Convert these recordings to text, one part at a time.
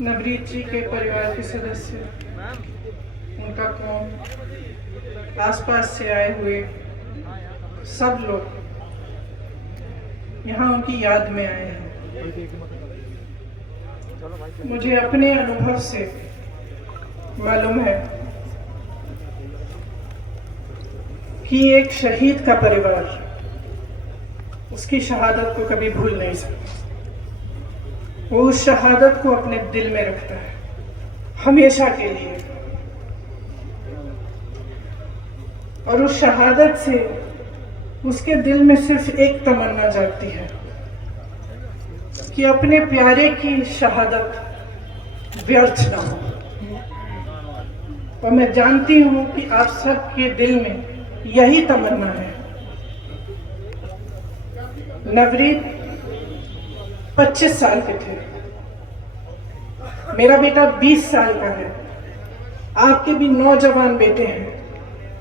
नवरीत जी के परिवार के सदस्य, उनका कौम, आसपास से आए हुए सब लोग यहाँ उनकी याद में आए हैं। मुझे अपने अनुभव से मालूम है कि एक शहीद का परिवार उसकी शहादत को कभी भूल नहीं सकता। वो उस शहादत को अपने दिल में रखता है हमेशा के लिए, और उस शहादत से उसके दिल में सिर्फ एक तमन्ना जागती है कि अपने प्यारे की शहादत व्यर्थ ना हो। और मैं जानती हूं कि आप सबके दिल में यही तमन्ना है। नवरीत 25 साल के थे, मेरा बेटा 20 साल का है। आपके भी नौजवान बेटे हैं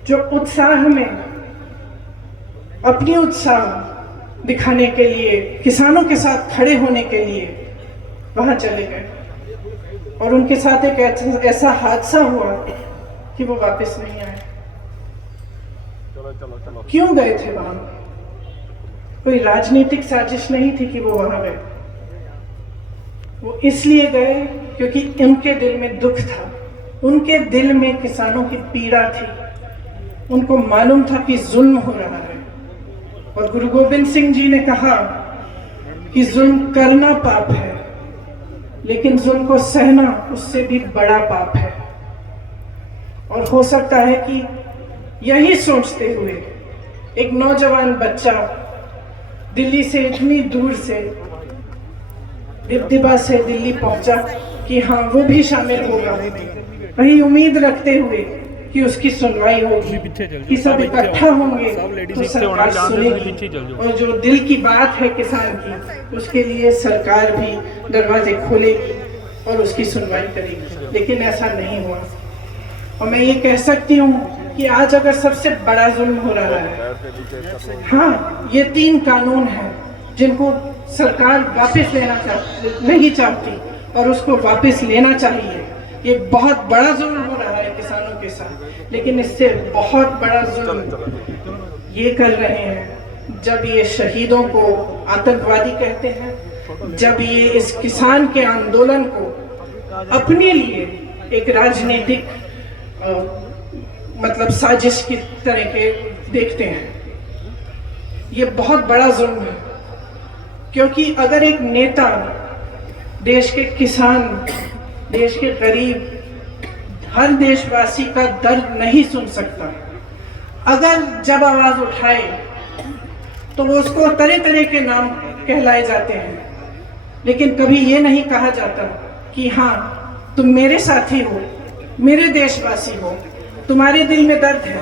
जो उत्साह में अपनी उत्साह दिखाने के लिए, किसानों के साथ खड़े होने के लिए वहां चले गए, और उनके साथ एक ऐसा हादसा हुआ कि वो वापस नहीं आए। क्यों गए थे वहां? कोई राजनीतिक साजिश नहीं थी कि वो वहां गए। वो इसलिए गए क्योंकि उनके दिल में दुख था, उनके दिल में किसानों की पीड़ा थी। उनको मालूम था कि जुल्म हो रहा है, और गुरु गोविंद सिंह जी ने कहा कि जुल्म करना पाप है, लेकिन जुल्म को सहना उससे भी बड़ा पाप है। और हो सकता है कि यही सोचते हुए एक नौजवान बच्चा दिल्ली से इतनी दूर से, दिब्दिबा से दिल्ली पहुंचा कि हाँ वो भी शामिल होगा, वही उम्मीद रखते हुए कि उसकी सुनवाई होगी, कि सब इकट्ठा होंगे तो सरकार सुनेगी, और जो दिल की बात है किसान की उसके लिए सरकार भी दरवाजे खोलेगी और उसकी सुनवाई करेगी। लेकिन ऐसा नहीं हुआ। और मैं ये कह सकती हूँ कि आज अगर सबसे बड़ा जुल्म हो रहा है, हाँ, ये 3 कानून हैं जिनको सरकार वापस लेना नहीं चाहती और उसको वापस लेना चाहिए। ये बहुत बड़ा जुल्म हो रहा है किसानों के साथ, लेकिन इससे बहुत बड़ा जुल्म ये कर रहे हैं जब ये शहीदों को आतंकवादी कहते हैं, जब ये इस किसान के आंदोलन को अपने लिए एक राजनीतिक मतलब साजिश की तरह के देखते हैं। ये बहुत बड़ा जुल्म है, क्योंकि अगर एक नेता देश के किसान, देश के गरीब, हर देशवासी का दर्द नहीं सुन सकता, अगर जब आवाज उठाए तो उसको तरह तरह के नाम कहलाए जाते हैं, लेकिन कभी ये नहीं कहा जाता कि हाँ तुम मेरे साथी हो, मेरे देशवासी हो, तुम्हारे दिल में दर्द है,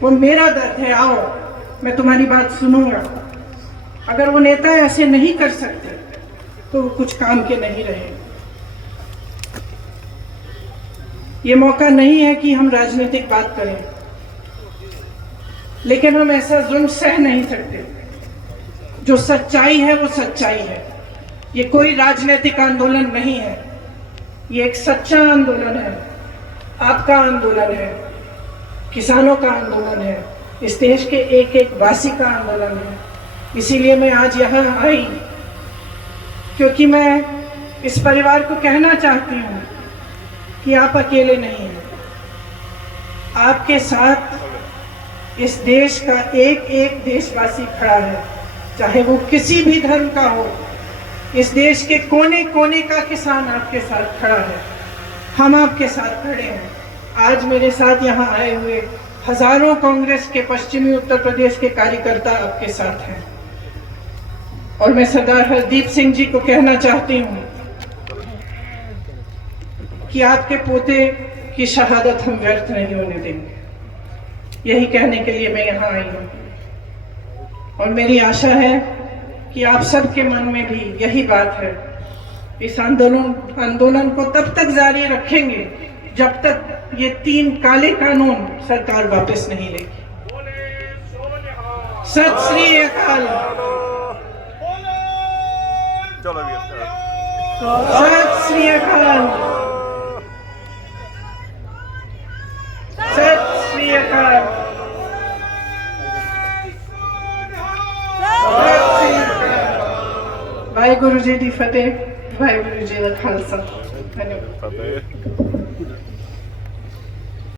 वो मेरा दर्द है, आओ मैं तुम्हारी बात सुनूंगा। अगर वो नेता ऐसे नहीं कर सकते तो वो कुछ काम के नहीं रहे। ये मौका नहीं है कि हम राजनीतिक बात करें, लेकिन हम ऐसा जुल्म सह नहीं सकते। जो सच्चाई है वो सच्चाई है। ये कोई राजनीतिक आंदोलन नहीं है, ये एक सच्चा आंदोलन है, आपका आंदोलन है, किसानों का आंदोलन है, इस देश के एक एक वासी का आंदोलन है। इसीलिए मैं आज यहाँ आई, क्योंकि मैं इस परिवार को कहना चाहती हूँ कि आप अकेले नहीं हैं। आपके साथ इस देश का एक एक देशवासी खड़ा है, चाहे वो किसी भी धर्म का हो। इस देश के कोने कोने का किसान आपके साथ खड़ा है, हम आपके साथ खड़े हैं। आज मेरे साथ यहाँ आए हुए हजारों कांग्रेस के पश्चिमी उत्तर प्रदेश के कार्यकर्ता आपके साथ हैं, और मैं सरदार हरदीप सिंह जी को कहना चाहती हूँ कि आपके पोते की शहादत हम व्यर्थ नहीं होने देंगे। यही कहने के लिए मैं यहाँ आई हूँ, और मेरी आशा है कि आप सबके मन में भी यही बात है। इस आंदोलन को तब तक जारी रखेंगे जब तक ये 3 काले कानून सरकार वापस नहीं लेगी। सत श्री अकाल। सत श्री अकाल। सत श्री अकाल। वाहिगुरु जी दी फतेह, वाहिगुरु जी दा खालसा। धन्यवाद।